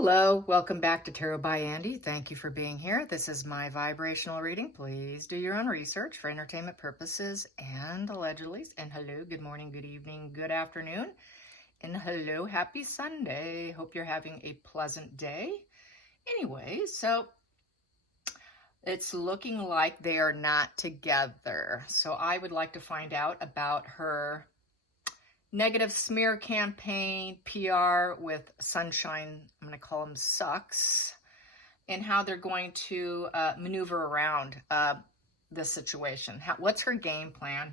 Hello, welcome back to Tarot by Andy. Thank you for being here. This is my vibrational reading. Please do your own research for entertainment purposes and allegedly. And hello, good morning, good evening, good afternoon. And hello, happy Sunday. Hope you're having a pleasant day. Anyway, so it's looking like they are not together. So I would like to find out about her negative smear campaign, PR with Sunshine, I'm going to call them Sucks, and how they're going to maneuver around this situation. What's her game plan?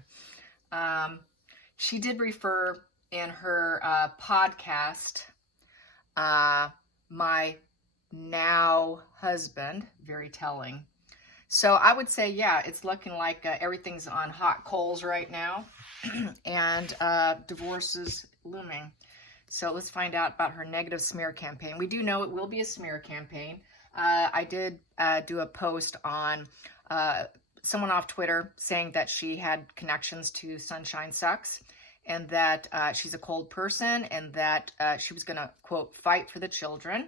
She did refer in her podcast, my now husband, very telling. So I would say, yeah, it's looking like everything's on hot coals right now. And divorce is looming. So let's find out about her negative smear campaign. We do know it will be a smear campaign. I did do a post on someone off Twitter saying that she had connections to Sunshine Sachs and that she's a cold person and that she was going to, quote, fight for the children,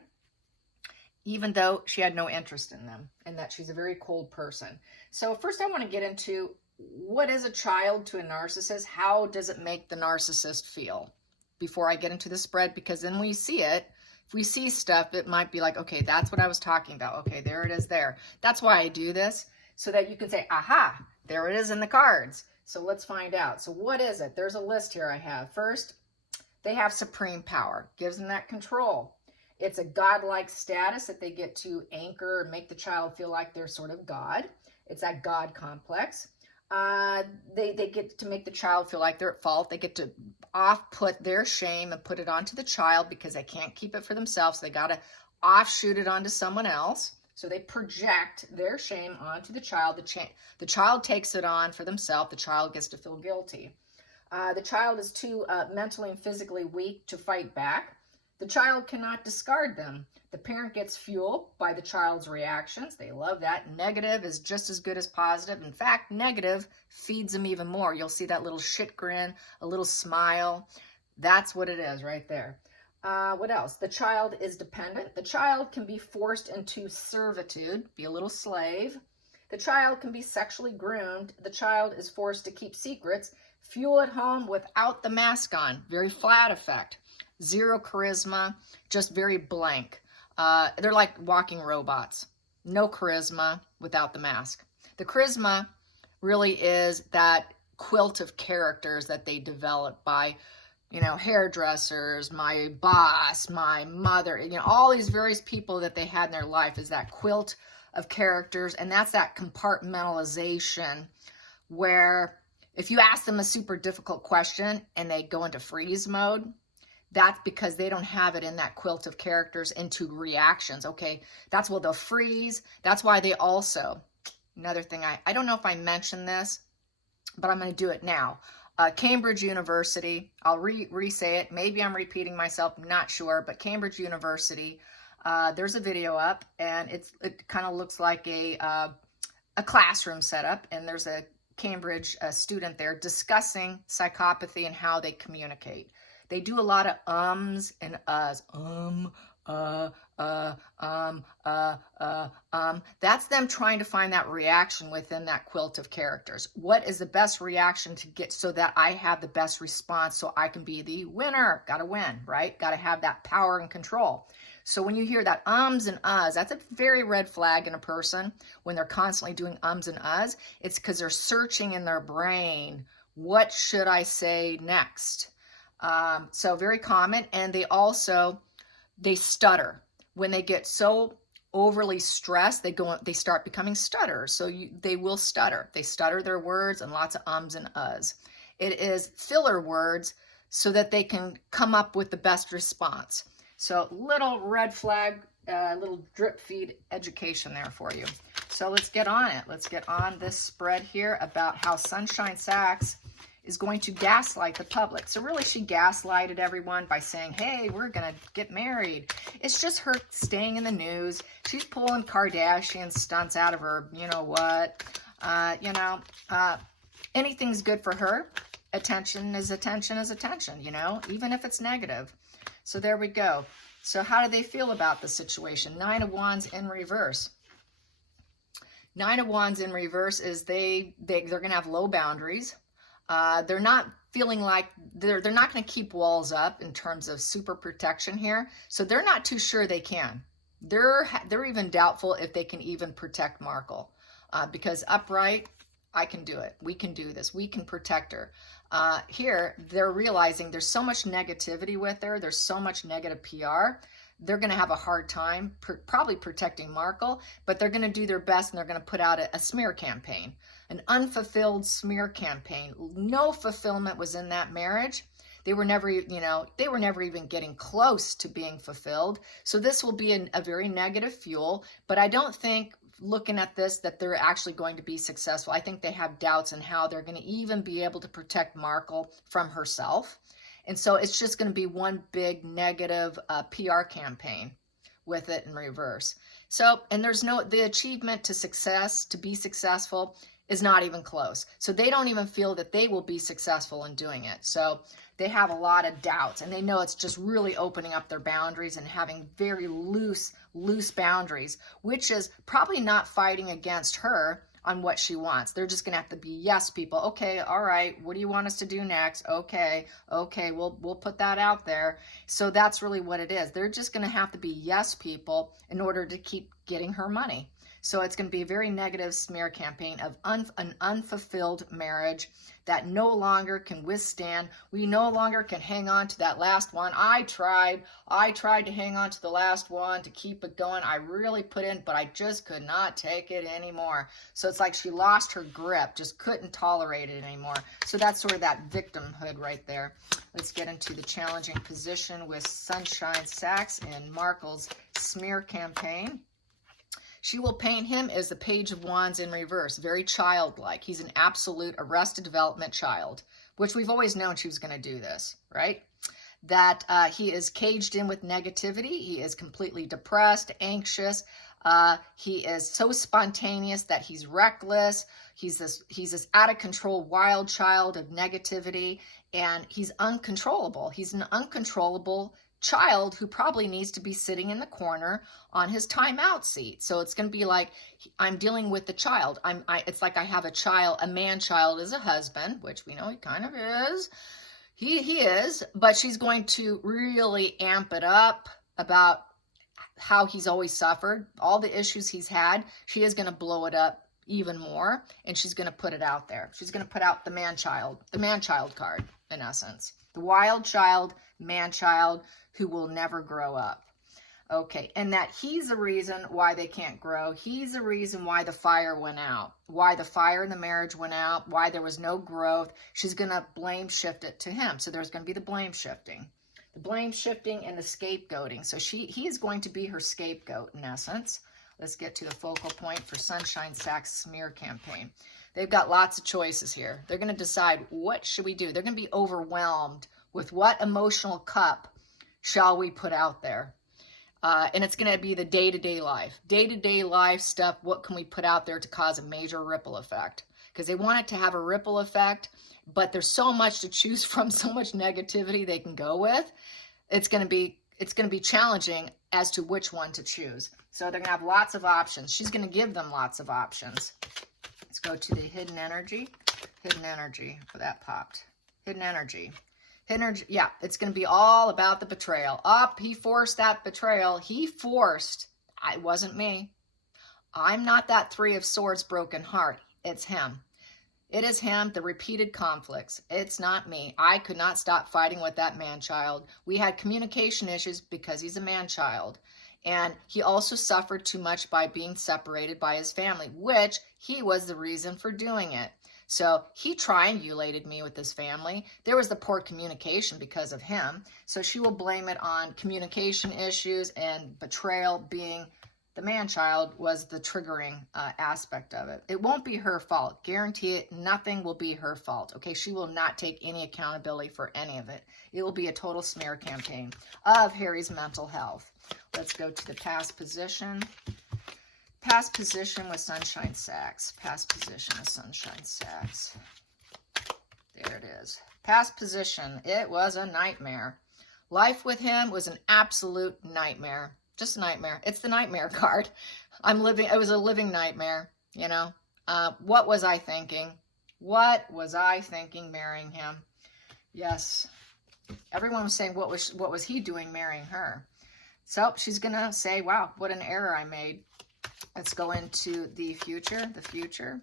even though she had no interest in them, and that she's a very cold person. So first I want to get into what is a child to a narcissist? How does it make the narcissist feel? Before I get into the spread, because then we see it. If we see stuff, it might be like, okay, that's what I was talking about. Okay, there it is there. That's why I do this, so that you can say, aha, there it is in the cards. So let's find out. So what is it? There's a list here I have. First, they have supreme power. Gives them that control. It's a godlike status that they get to anchor and make the child feel like they're sort of God. It's that God complex. They get to make the child feel like they're at fault. They get to off-put their shame and put it onto the child because they can't keep it for themselves. They got to offshoot it onto someone else. So they project their shame onto the child. The child takes it on for themselves. The child gets to feel guilty. The child is too mentally and physically weak to fight back. The child cannot discard them. The parent gets fuel by the child's reactions. They love that. Negative is just as good as positive. In fact, negative feeds them even more. You'll see that little shit grin, a little smile. That's what it is right there. What else? The child is dependent. The child can be forced into servitude, be a little slave. The child can be sexually groomed. The child is forced to keep secrets. Fuel at home without the mask on. Very flat effect. Zero charisma, just very blank. They're like walking robots. No charisma without the mask. The charisma really is that quilt of characters that they develop by, hairdressers, my boss, my mother, all these various people that they had in their life is that quilt of characters. And that's that compartmentalization where if you ask them a super difficult question and they go into freeze mode, that's because they don't have it in that quilt of characters into reactions. Okay, that's why they'll freeze. That's why they also, another thing, I don't know if I mentioned this, but I'm going to do it now. Cambridge University, I'll re-say it. Maybe I'm repeating myself, I'm not sure, but Cambridge University, there's a video up, and it kind of looks like a classroom setup, and there's a Cambridge student there discussing psychopathy and how they communicate. They do a lot of ums and uhs. That's them trying to find that reaction within that quilt of characters. What is the best reaction to get so that I have the best response so I can be the winner? Got to win, right? Got to have that power and control. So when you hear that ums and uhs, that's a very red flag in a person when they're constantly doing ums and uhs. It's because they're searching in their brain, what should I say next? So very common. And they stutter. When they get so overly stressed, they start becoming stutterers. So they will stutter. They stutter their words and lots of ums and uhs. It is filler words so that they can come up with the best response. So little red flag, little drip feed education there for you. So let's get on it. Let's get on this spread here about how Sunshine Sachs is going to gaslight the public. So really she gaslighted everyone by saying, hey, we're going to get married. It's just her staying in the news. She's pulling Kardashian stunts out of her, what. Anything's good for her. Attention is attention is attention, even if it's negative. So there we go. So how do they feel about the situation? 9 of Wands in reverse. 9 of Wands in reverse is they're going to have low boundaries. They're not feeling like they're not going to keep walls up in terms of super protection here. So they're not too sure they can. They're even doubtful if they can even protect Markle, because upright, I can do it. We can do this. We can protect her. Here, they're realizing there's so much negativity with her. There's so much negative PR. They're going to have a hard time probably protecting Markle, but they're going to do their best, and they're going to put out a smear campaign, an unfulfilled smear campaign. No fulfillment was in that marriage. They were never, they were never even getting close to being fulfilled. So this will be a very negative fuel, but I don't think, looking at this, that they're actually going to be successful. I think they have doubts in how they're going to even be able to protect Markle from herself. And so it's just going to be one big negative PR campaign with it in reverse. So, and the achievement to success, to be successful, is not even close. So they don't even feel that they will be successful in doing it. So they have a lot of doubts, and they know it's just really opening up their boundaries and having very loose boundaries, which is probably not fighting against her on what she wants. They're just going to have to be yes people. Okay, all right, what do you want us to do next? Okay, we'll put that out there. So that's really what it is. They're just going to have to be yes people in order to keep getting her money. So it's going to be a very negative smear campaign of an unfulfilled marriage that no longer can withstand. We no longer can hang on to that last one. I tried to hang on to the last one to keep it going. I really put in, but I just could not take it anymore. So it's like she lost her grip, just couldn't tolerate it anymore. So that's sort of that victimhood right there. Let's get into the challenging position with Sunshine Sachs in Markle's smear campaign. She will paint him as the Page of Wands in reverse, very childlike. He's an absolute arrested development child, which we've always known she was going to do this, right? That he is caged in with negativity. He is completely depressed, anxious. He is so spontaneous that he's reckless. He's this out of control, wild child of negativity, and he's uncontrollable. He's an uncontrollable child who probably needs to be sitting in the corner on his timeout seat. So it's going to be like, I'm dealing with the child. It's like I have a man-child as a husband, which we know he kind of is. He is, but she's going to really amp it up about how he's always suffered, all the issues he's had. She is going to blow it up even more, and she's going to put it out there. She's going to put out the man-child card, in essence. The wild child, man-child, who will never grow up. Okay, and that he's the reason why they can't grow. He's the reason why the fire went out, why the fire in the marriage went out, why there was no growth. She's going to blame shift it to him. So there's going to be the blame shifting. The blame shifting and the scapegoating. So he is going to be her scapegoat, in essence. Let's get to the focal point for Sunshine Sachs' smear campaign. They've got lots of choices here. They're going to decide, what should we do? They're going to be overwhelmed with what emotional cup shall we put out there? And it's going to be the day-to-day life stuff. What can we put out there to cause a major ripple effect? Because they want it to have a ripple effect, but there's so much to choose from, so much negativity they can go with. It's going to be challenging as to which one to choose. So they're going to have lots of options. She's going to give them lots of options. Let's go to the hidden energy. Hidden energy. Oh, that popped. Hidden energy. Yeah, it's going to be all about the betrayal. He forced that betrayal. It wasn't me. I'm not that 3 of Swords broken heart. It's him. It is him, the repeated conflicts. It's not me. I could not stop fighting with that man-child. We had communication issues because he's a man-child. And he also suffered too much by being separated by his family, which he was the reason for doing it. So he triangulated me with his family. There was the poor communication because of him. So she will blame it on communication issues, and betrayal being the man-child was the triggering aspect of it. It won't be her fault. Guarantee it. Nothing will be her fault. Okay, she will not take any accountability for any of it. It will be a total smear campaign of Harry's mental health. Let's go to the past position. Past position with Sunshine Sachs. Past position with Sunshine Sachs. There it is. Past position. It was a nightmare. Life with him was an absolute nightmare. Just a nightmare. It's the nightmare card. It was a living nightmare, you know. What was I thinking? What was I thinking marrying him? Yes. Everyone was saying, what was he doing marrying her? So she's going to say, wow, what an error I made. Let's go into the future. The future,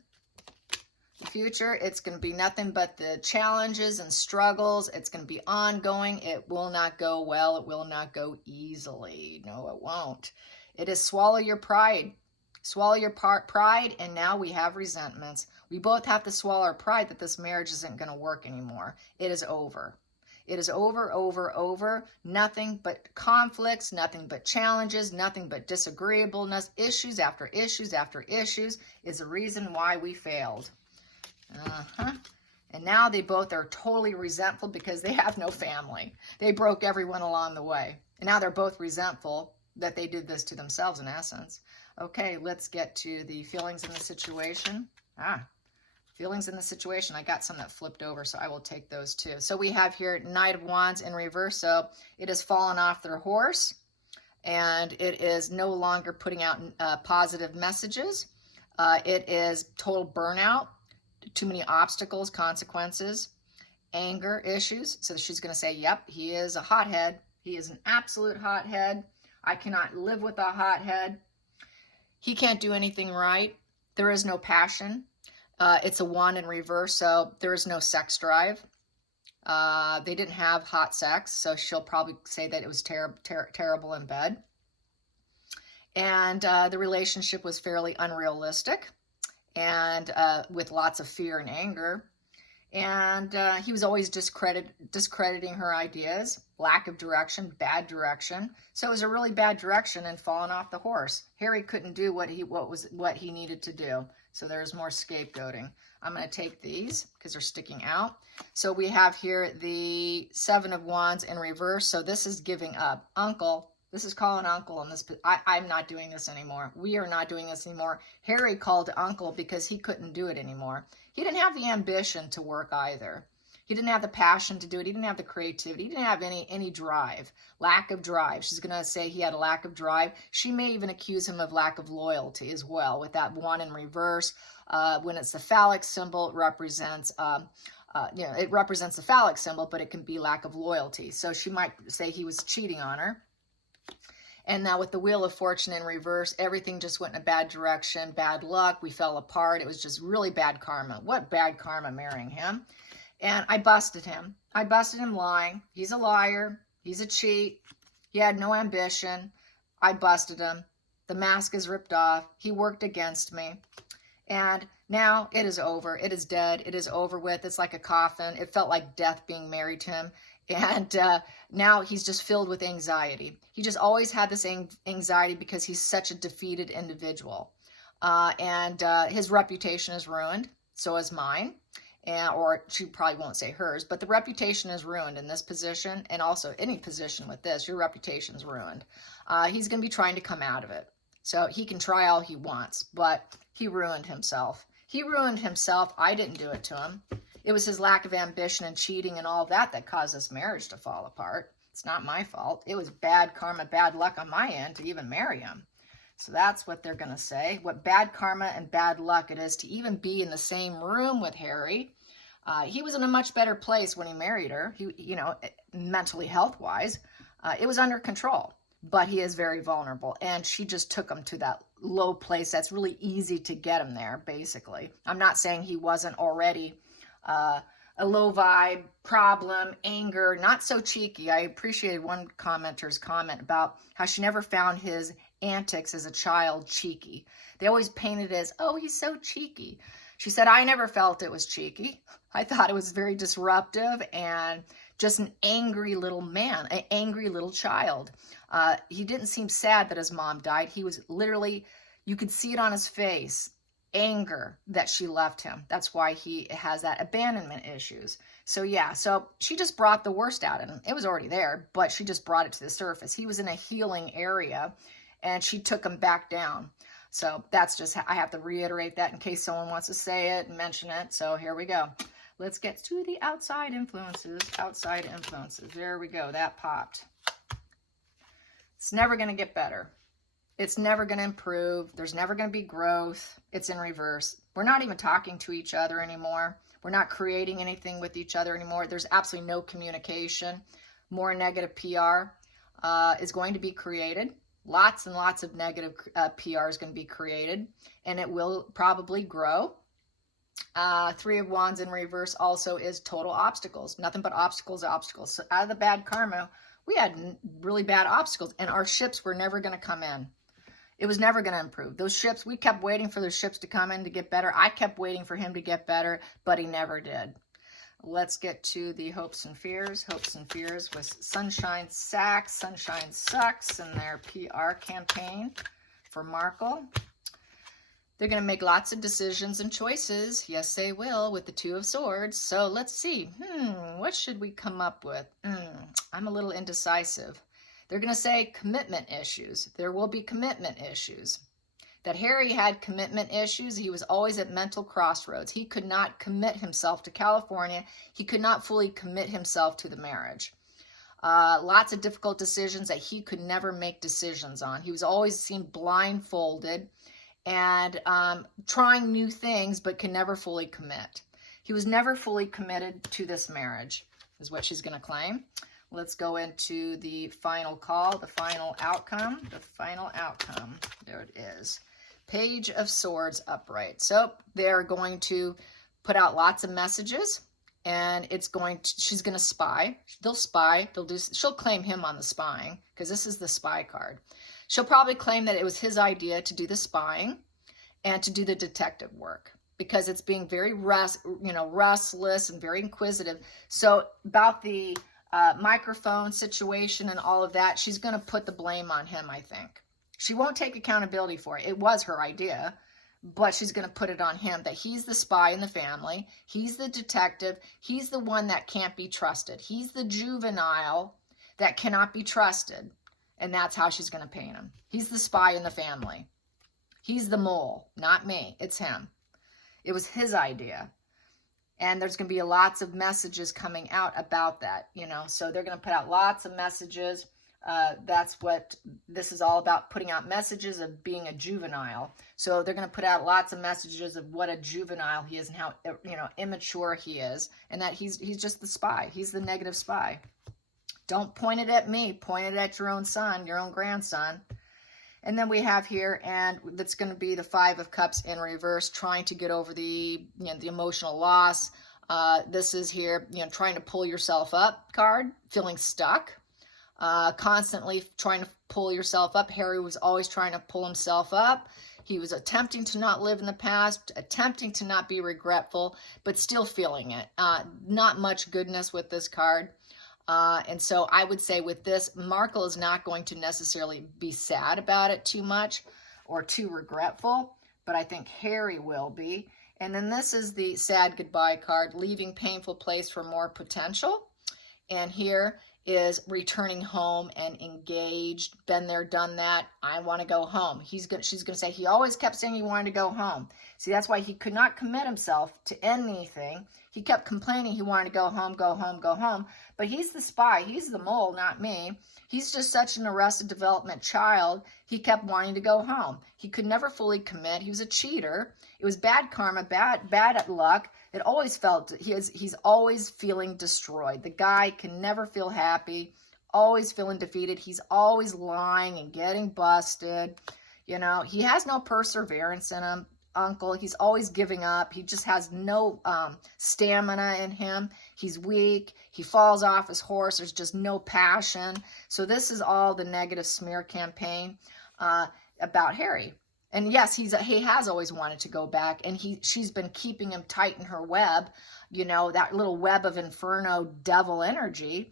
it's going to be nothing but the challenges and struggles. It's going to be ongoing. It will not go well. It will not go easily. No, it won't. It is swallow your pride. Swallow your pride, and now we have resentments. We both have to swallow our pride that this marriage isn't going to work anymore. It is over. It is over, over, over. Nothing but conflicts, nothing but challenges, nothing but disagreeableness, issues after issues after issues is the reason why we failed. And now they both are totally resentful because they have no family. They broke everyone along the way. And now they're both resentful that they did this to themselves in essence. Okay, let's get to the feelings in the situation. Feelings in the situation. I got some that flipped over, so I will take those too. So we have here Knight of Wands in reverse. So it has fallen off their horse, and it is no longer putting out positive messages. It is total burnout, too many obstacles, consequences, anger issues. So she's going to say, yep, he is a hothead. He is an absolute hothead. I cannot live with a hothead. He can't do anything right. There is no passion. It's a wand in reverse, so there is no sex drive. They didn't have hot sex, so she'll probably say that it was terrible in bed. And the relationship was fairly unrealistic and with lots of fear and anger. And he was always discrediting her ideas, lack of direction, bad direction. So it was a really bad direction and falling off the horse. Harry couldn't do what he needed to do. So there's more scapegoating. I'm going to take these because they're sticking out. So we have here the Seven of Wands in reverse. So this is giving up. Uncle. This is calling uncle on this. I'm not doing this anymore. We are not doing this anymore. Harry called uncle because he couldn't do it anymore. He didn't have the ambition to work either. He didn't have the passion to do it. He didn't have the creativity. He didn't have any drive. Lack of drive. She's going to say he had a lack of drive. She may even accuse him of lack of loyalty as well with that one in reverse. When it's the phallic symbol, it represents it represents the phallic symbol, but it can be lack of loyalty. So she might say he was cheating on her. And now with the Wheel of Fortune in reverse, everything just went in a bad direction, bad luck. We fell apart. It was just really bad karma. What bad karma marrying him? And I busted him. I busted him lying. He's a liar. He's a cheat. He had no ambition. I busted him. The mask is ripped off. He worked against me. And now it is over. It is dead. It is over with. It's like a coffin. It felt like death being married to him. And now he's just filled with anxiety. He just always had this anxiety because he's such a defeated individual. And his reputation is ruined. So is mine. Or she probably won't say hers. But the reputation is ruined in this position. And also any position with this. Your reputation's ruined. He's going to be trying to come out of it. So he can try all he wants. But he ruined himself. He ruined himself. I didn't do it to him. It was his lack of ambition and cheating and all that caused this marriage to fall apart. It's not my fault. It was bad karma, bad luck on my end to even marry him. So that's what they're going to say. What bad karma and bad luck it is to even be in the same room with Harry. He was in a much better place when he married her. He, mentally health-wise, it was under control. But he is very vulnerable. And she just took him to that low place. That's really easy to get him there, basically. I'm not saying he wasn't already a low vibe, problem, anger, not so cheeky. I appreciated one commenter's comment about how she never found his antics as a child cheeky. They always painted it as, oh, he's so cheeky. She said, I never felt it was cheeky. I thought it was very disruptive and just an angry little man, an angry little child. He didn't seem sad that his mom died. He was literally, you could see it on his face. Anger that she left him. That's why he has that abandonment issues. So yeah, so she just brought the worst out of him. It was already there, but she just brought it to the surface. He was in a healing area and she took him back down. So that's just, I have to reiterate that in case someone wants to say it and mention it. So here we go. Let's get to the outside influences. Outside influences. There we go. That popped. It's never going to get better. It's never going to improve. There's never going to be growth. It's in reverse. We're not even talking to each other anymore. We're not creating anything with each other anymore. There's absolutely no communication. More negative PR is going to be created. Lots and lots of negative PR is going to be created, and it will probably grow. Three of Wands in reverse also is total obstacles. Nothing but obstacles, obstacles. So out of the bad karma, we had really bad obstacles, and our ships were never going to come in. It was never going to improve. Those ships, we kept waiting for those ships to come in to get better. I kept waiting for him to get better, but he never did. Let's get to the hopes and fears. Hopes and fears with Sunshine Sachs and their PR campaign for Markle. They're going to make lots of decisions and choices. Yes, they will, with the Two of Swords. So let's see. What should we come up with? I'm a little indecisive. They're going to say commitment issues. There will be commitment issues. That Harry had commitment issues. He was always at mental crossroads. He could not commit himself to California. He could not fully commit himself to the marriage. Lots of difficult decisions that he could never make decisions on. He was always seemed blindfolded and trying new things, but can never fully commit. He was never fully committed to this marriage, is what she's going to claim. Let's go into the final call, the final outcome, There it is. Page of Swords upright. So they're going to put out lots of messages, and she's going to spy. They'll spy. She'll claim him on the spying, because this is the spy card. She'll probably claim that it was his idea to do the spying and to do the detective work, because it's being very restless and very inquisitive. So about the microphone situation and all of that, she's going to put the blame on him, I think. She won't take accountability for it. It was her idea, but she's going to put it on him, that he's the spy in the family. He's the detective. He's the one that can't be trusted. He's the juvenile that cannot be trusted. And that's how she's going to paint him. He's the spy in the family. He's the mole, not me. It's him. It was his idea. And there's going to be lots of messages coming out about that, So they're going to put out lots of messages. That's what this is all about, putting out messages of being a juvenile. So they're going to put out lots of messages of what a juvenile he is and how, immature he is. And that he's just the spy. He's the negative spy. Don't point it at me. Point it at your own son, your own grandson. And then we have here, and that's going to be the Five of Cups in reverse, trying to get over the emotional loss. This is here, trying to pull yourself up card, feeling stuck, constantly trying to pull yourself up. Harry was always trying to pull himself up. He was attempting to not live in the past, attempting to not be regretful, but still feeling it. Not much goodness with this card. And so I would say with this, Markle is not going to necessarily be sad about it too much or too regretful, but I think Harry will be. And then this is the sad goodbye card, leaving painful place for more potential. And here is returning home and engaged, been there, done that. I want to go home. She's going to say he always kept saying he wanted to go home. See, that's why he could not commit himself to anything. He kept complaining he wanted to go home, go home, go home. But he's the spy. He's the mole, not me. He's just such an arrested development child. He kept wanting to go home. He could never fully commit. He was a cheater. It was bad karma, bad luck. It always felt, he's always feeling destroyed. The guy can never feel happy, always feeling defeated. He's always lying and getting busted. He has no perseverance in him. Uncle, he's always giving up. He just has no stamina in him. He's weak. He falls off his horse. There's just no passion. So this is all the negative smear campaign about Harry. And yes, he has always wanted to go back, and she's been keeping him tight in her web, that little web of inferno devil energy,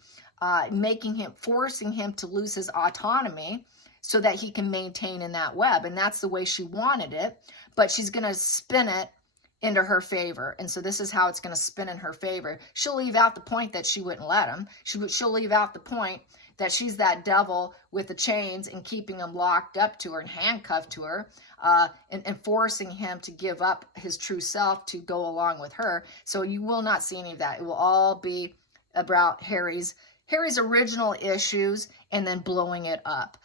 forcing him to lose his autonomy so that he can maintain in that web. And that's the way she wanted it. But she's going to spin it into her favor. And so this is how it's going to spin in her favor. She'll leave out the point that she wouldn't let him. She'll leave out the point that she's that devil with the chains and keeping him locked up to her and handcuffed to her, and forcing him to give up his true self to go along with her. So you will not see any of that. It will all be about Harry's original issues and then blowing it up.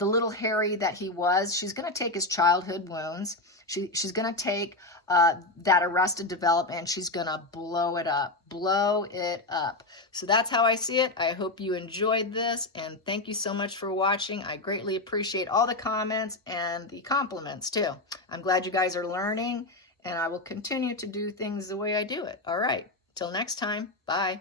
The little Harry that he was, she's going to take his childhood wounds. She's going to take that arrested development, and she's going to blow it up. So that's how I see it. I hope you enjoyed this, and thank you so much for watching. I greatly appreciate all the comments and the compliments too. I'm glad you guys are learning, and I will continue to do things the way I do it. All right, till next time, bye.